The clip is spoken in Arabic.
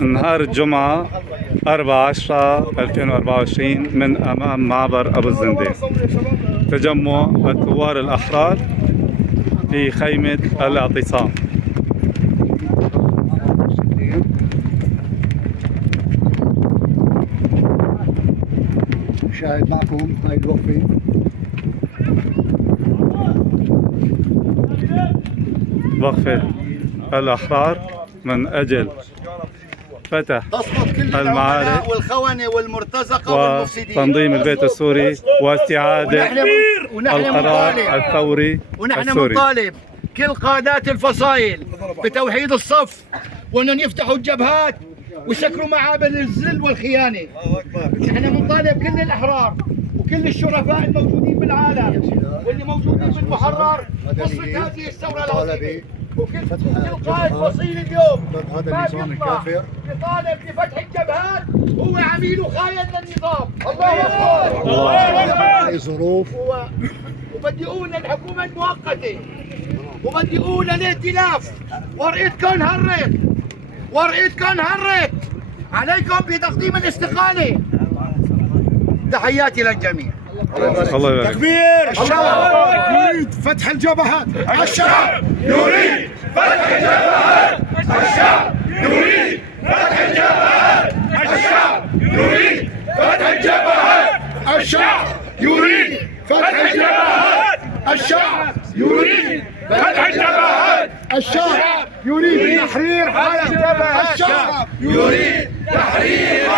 نهار الجمعة 4/10/2024 من أمام معبر أبو الزندان. تجمع الثوار الأحرار في خيمة الاعتصام. شاهد معكم هاي الوقفة. وقفة الأحرار من أجل فتح المعارك والخونة والمرتزقة والمفسدين وتنظيم البيت السوري واستعادة القرار الثوري ونحن السوري. نطالب كل قادات الفصائل بتوحيد الصف، وانهم يفتحوا الجبهات ويسكروا معابر الذل والخيانة. نحن بنطالب كل الأحرار وكل الشرفاء الموجودين بالعالم واللي موجودين بالمحرر قصة هذه الثورة العظيمة، وكل قائد فصيل اليوم ما بيطلع يطالب بفتح الجبهات هو عميل وخاين للنظام. الله أكبر. هاي ظروف وبدي اقول للحكومة المؤقتة وبدي اقول للائتلاف ورقتكم هرت، ورقتكم هرت، عليكم بتقديم الاستقالة. تحياتي للجميع. الله يبارك. تكبير. الشعب يريد فتح الجبهات. الشعب يريد فتح الجبهات. الشعب يريد فتح الجبهات. الشعب يريد فتح الجبهات. الشعب يريد فتح الجبهات. الشعب يريد فتح الجبهات. الشعب يريد تحرير حالة الجبهات. الشعب يريد تحرير